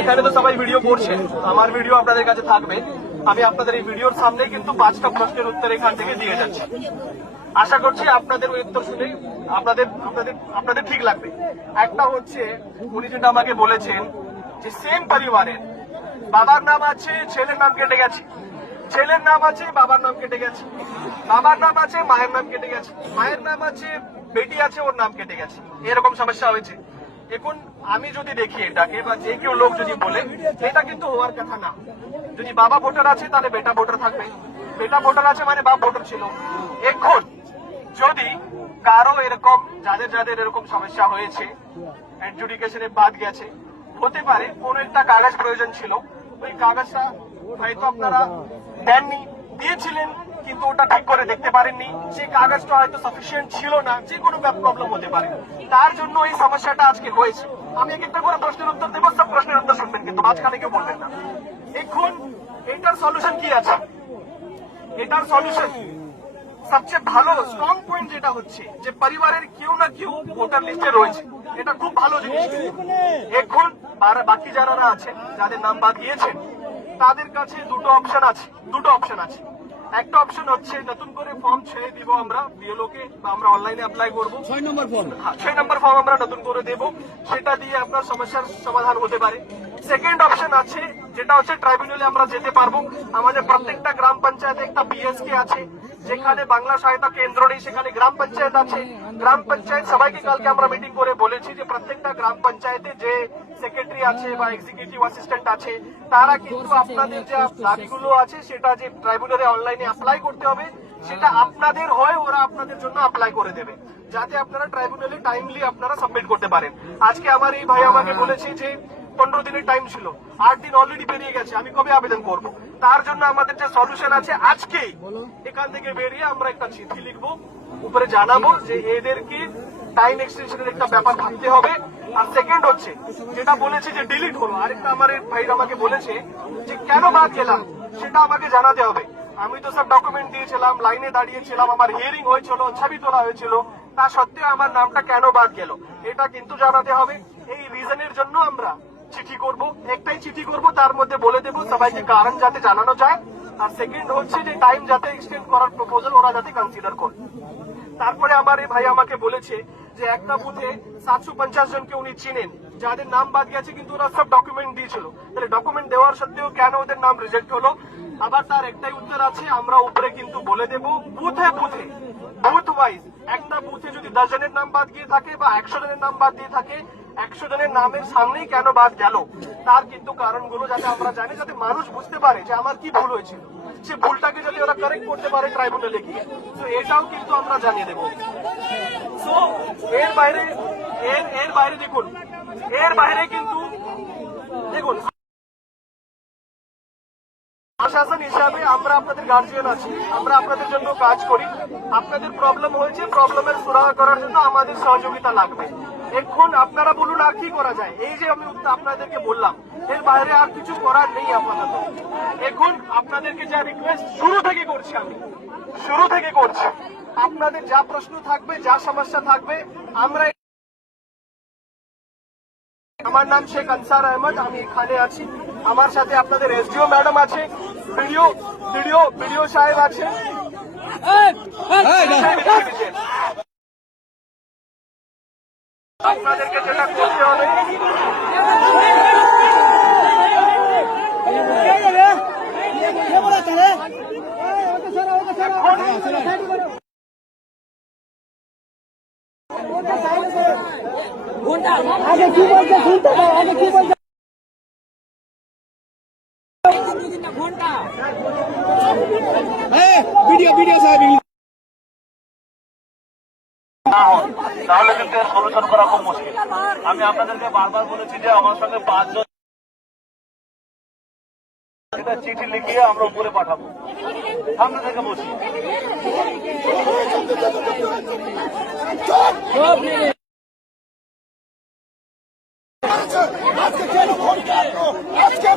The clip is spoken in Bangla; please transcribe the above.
এখানে তো সবাই ভিডিও করছে, আমার ভিডিও আপনাদের কাছে থাকবে। আমি আপনাদের এই ভিডিওর সামনে কিন্তু 5টা প্রশ্নের উত্তর এখান থেকে দিয়ে যাচ্ছি। আশা করছি আপনাদের ওই উত্তর শুনে আপনাদের ঠিক লাগবে। একটা হচ্ছে, উনি যেটা আমাকে বলেছেন যে সেম পরিবারের বাবার নাম আছে, ছেলের নাম কেটে গেছে, ছেলের নাম আছে, বাবার নাম কেটে গেছে, বাবার নাম আছে, মায়ের নাম কেটে গেছে, মায়ের নাম আছে, বেটি আছে, ওর নাম কেটে গেছে, এরকম সমস্যা হয়েছে। এখন আমি যদি দেখি এটাকে, বা যে কেউ লোক যদি বলে, এটা কিন্তু হওয়ার কথা না। যদি বাবা ভোটার আছে তাহলে বেটা ভোটার থাকবে, বেটা ভোটার আছে মানে বাপ ভোটার ছিল। এখন যদি কারো এরকম, যাদের যাদের এরকম সমস্যা হয়েছে, অ্যাডজুডিকেশনে বাদ গেছে, হতে পারে কোন একটা কাগজ প্রয়োজন ছিল, ওই কাগজটা হয়তো আপনারা দেননি, দিয়েছিলেন কিন্তু ওটা ঠিক করে দেখতে পারেননি, সেই কাগজটা হয়তো সাফিসিয়েন্ট ছিল না, যে কোনো প্রবলেম হতে পারে, তার জন্য এই সমস্যাটা আজকে হয়েছে। আমি এক একটা করে প্রশ্নের উত্তর দেবো, সব প্রশ্নের উত্তর শুনবেন কিন্তু মাঝখানে কেউ বলবেন না। এখন এটার সলিউশন কি আছে? এটার সলিউশন সবচেয়ে ভালো স্ট্রং পয়েন্ট যেটা হচ্ছে যে পরিবারের কেউ না কেউ ভোটার লিস্টে রয়েছে, এটা খুব ভালো জিনিস। এখন বাকি যারা আছেন, যাদের নাম বাদ দিয়েছেন, তাদের কাছে দুটো অপশন আছে। একটা অপশন হচ্ছে নতুন করে ফর্ম ছেড়ে দিব আমরা বিএলওকে, বা আমরা অনলাইনে অ্যাপ্লাই করবো। 6 নম্বর ফর্ম আমরা নতুন করে দেব, সেটা দিয়ে আপনার সমস্যার সমাধান হতে পারে। সেকেন্ড অপশন আছে, যেটা হচ্ছে ট্রাইব্যুনালে আমরা যেতে পারবো। আমাদের প্রত্যেকটা গ্রাম পঞ্চায়েতে একটা বিএসকে আছে, যেখানে বাংলা সহায়তা কেন্দ্র নেই, সেখানে গ্রাম পঞ্চায়েত আছে। গ্রাম পঞ্চায়েত সবাইকে কালকে আমরা মিটিং করে বলেছি যে প্রত্যেকটা গ্রাম পঞ্চায়েতে যে সেক্রেটারি আছে বা এক্সিকিউটিভ অ্যাসিস্ট্যান্ট আছে, তারা কিন্তু আপনাদের যে দাবিগুলো আছে সেটা যে ট্রাইব্যুনালে অনলাইনে অ্যাপ্লাই করতে হবে, সেটা আপনাদের হয়, ওরা আপনাদের জন্য অ্যাপ্লাই করে দেবে, যাতে আপনারা ট্রাইব্যুনালে টাইমলি আপনারা সাবমিট করতে পারেন। আজকে আমার এই ভাই আমাকে বলেছে যে 15 দিনের টাইম ছিল, 8 দিন অলরেডি পেরিয়ে গেছে, আমি কবে আবেদন করব? তার জন্য আমাদের যে সলিউশন আছে, আজকেই এখান থেকে বেরিয়ে আমরা একটা চিঠি লিখবো, উপরে জানাবো যে এদেরকে টাইম এক্সটেনশনের একটা ব্যাপার ভাবতে হবে। আর সেকেন্ড হচ্ছে যেটা বলেছে যে ডিলিট হলো, আরেকটা আমার ভাই আমাকে বলেছে যে কেন বাদ গেলাম সেটা আমাকে জানাতে হবে। আমি তো সব ডকুমেন্ট দিয়েছিলাম, লাইনে দাঁড়িয়েছিলাম, আমার হিয়ারিং হয়েছিল, ছবি তোলা হয়েছিল, তা সত্ত্বেও আমার নামটা কেন বাদ গেল এটা কিন্তু জানাতে হবে। এই রিজনের জন্য আমরা চিঠি করব, একটাই চিঠি করব, তার মধ্যে বলে দেবো সবাইকে কারণ যাতে জানানো যায়। আর সেকেন্ড হচ্ছে যে টাইম যাতে এক্সটেন্ড করার প্রপোজাল ওরা যাতে কনসিডার করে। তারপরে আমার এই ভাই আমাকে বলেছে যে একটা বুথে 750 জনকে উনি চিনেন, যাদের নাম বাদ গেছে কিন্তু ওরা সব ডকুমেন্ট দিয়েছিল, তাহলে ডকুমেন্ট দেওয়ার সত্ত্বেও কেন ওদের নাম রিজেক্ট হলো? আবার তার একটাই উত্তর আছে, আমরা উপরে কিন্তু বলে দেবো বুথে বুথ ওয়াইজ, একটা বুথে যদি 10 জনের নাম বাদ গিয়ে থাকে বা 100 জনের নাম বাদ দিয়ে থাকে, 100 জনের নামের সামনেই কেন বাদ গেল তার কিন্তু কারণগুলো যাতে আমরা জানি, যাতে মানুষ বুঝতে পারে যে আমার কি ভুল হয়েছিল, সে ভুলটাকে যদি ওরা কারেক্ট করতে পারে ট্রাইব্যুনালে গিয়ে, তো এটাও কিন্তু আমরা জানিয়ে দেবো। তো এর বাইরে দেখুন, এর বাইরে কিন্তু দেখুন, প্রশাসন হিসাবে আমরা আপনাদের গার্জিয়ান আছি, আমরা আপনাদের জন্য কাজ করি। আপনাদের প্রবলেম হয়েছে, প্রবলেমের সুরাহা করার জন্য আমাদের সহযোগিতা লাগবে। এখন আপনারা বলুন আর কি করা যায়? এই যে আমি আপনাদেরকে বললাম, এর বাইরে আর কিছু করার নেই আপাতত। এখন আপনাদেরকে যা রিকোয়েস্ট শুরু থেকে করছি, আপনাদের যা প্রশ্ন থাকবে, যা সমস্যা থাকবে, আমরা, আমার নাম শেখ আনসার আহমদ, আমি এখানে আছি, আমার সাথে আপনাদের এসডিও ম্যাডাম আছে, ভিডিও সাহেব আছে, আপনাদেরকে যেটা করতে হবে আগে কি বলছে শুনতে পাও, আগে কি বলছে ভিডিও সাহেব তাহলে কিন্তু এর সলিউশন করা খুব মুশকিল। আমি আপনাদেরকে বারবার বলেছি যে আমার সঙ্গে 5 জন চিঠি লিখিয়ে আমরা উপরে পাঠাবো, সামনে থেকে বসি। আজকে